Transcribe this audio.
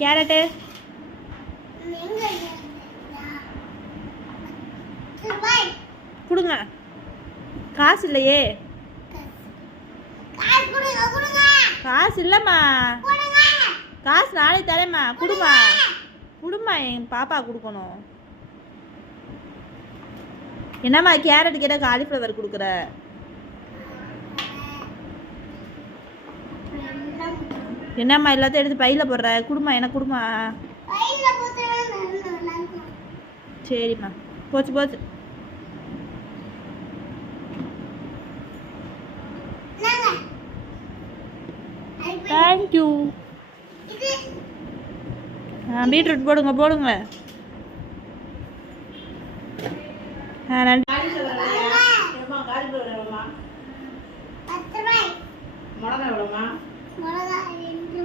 Carrot கொடுங்க. காசு இல்லையே. காசு இல்லைம்மா. காசு நாளைக்கு தரேம்மா. கொடுமா கொடுமா, என் பாப்பா கொடுக்கணும். என்னம்மா கேரட் கேட்டால் காலிஃப்ளவர் கொடுக்குற? என்னம்மா எல்லாத்தையும் எடுத்து பையில் போடுற? கொடுமா, எனக்கு கொடுமா. சரிம்மா, போச்சு போச்சு. தேங்க்யூ. பீட்ரூட் போடுங்க போடுங்க. நன்றி.